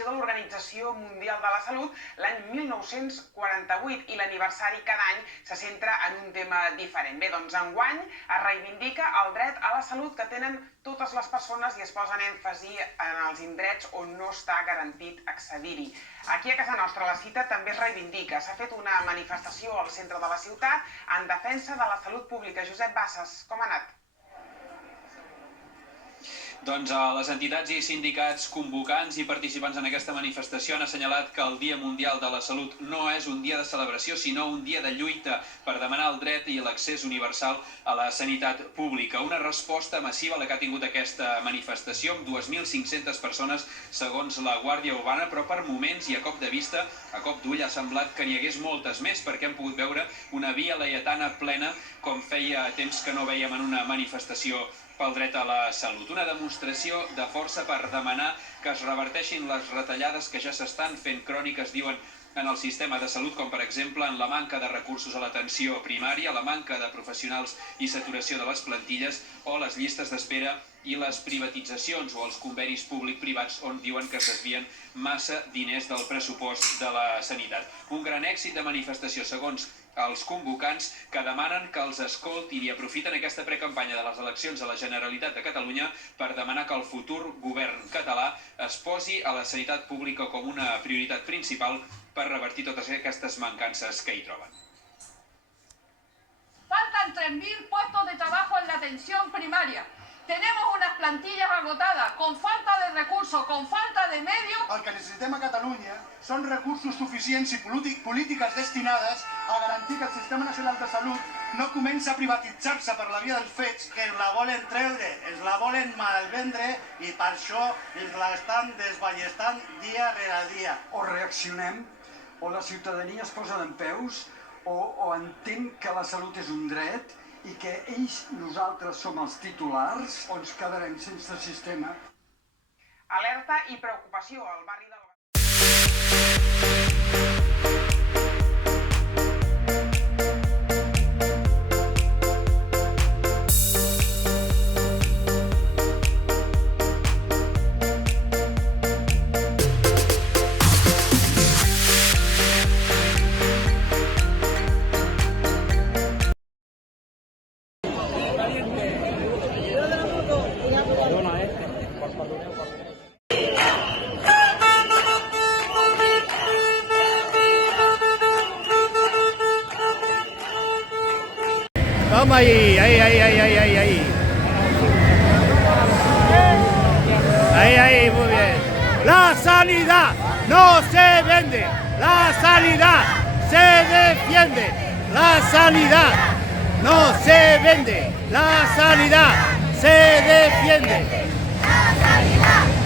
creació de l'Organització Mundial de la Salut l'any 1948 i l'aniversari cada any se centra en un tema diferent. Bé, doncs enguany es reivindica el dret a la salut que tenen totes les persones i es posa èmfasi en els indrets on no està garantit accedir-hi. Aquí a casa nostra la cita també es reivindica. S'ha fet una manifestació al centre de la ciutat en defensa de la salut pública. Josep Bassas, com ha anat? Doncs les entitats i sindicats convocants i participants en aquesta manifestació han assenyalat que el Dia Mundial de la Salut no és un dia de celebració, sinó un dia de lluita per demanar el dret i l'accés universal a la sanitat pública. Una resposta massiva a la que ha tingut aquesta manifestació, amb 2.500 persones segons la Guàrdia Urbana, però per moments i a cop de vista, a cop d'ull, ha semblat que n'hi hagués moltes més, perquè hem pogut veure una via laietana plena, com feia temps que no veiem en una manifestació pel dret a la salut. Una demostració de força per demanar que es reverteixin les retallades que ja s'estan fent cròniques, diuen, en el sistema de salut, com per exemple en la manca de recursos a l'atenció primària, la manca de professionals i saturació de les plantilles o les llistes d'espera i les privatitzacions o els convenis públic-privats on diuen que es desvien massa diners del pressupost de la sanitat. Un gran èxit de manifestació, segons els convocants, que demanen que els escoltin i aprofiten aquesta precampanya de les eleccions a la Generalitat de Catalunya per demanar que el futur govern català es posi a la sanitat pública com una prioritat principal per revertir totes aquestes mancances que hi troben. Faltan 3.000 puestos de trabajo en la atención primaria. Tenemos unas plantillas agotadas, con falta de recursos, con falta de medios. El que necessitem a Catalunya són recursos suficients i polítiques destinades a garantir que el Sistema Nacional de Salut no comença a privatitzar-se per la via dels fets. Que ens la volen treure, ens la volen malvendre i per això ens la estan desballestant dia rere dia. O reaccionem, o la ciutadania es posa dempeus, o entén que la salut és un dret i que ells, nosaltres, som els titulars, o ens quedarem sense sistema. Alerta i preocupació al barri del... Vamos ahí. Ahí, muy bien. La sanidad no se vende, la sanidad se defiende, la sanidad no se vende, la sanidad se defiende. La sanidad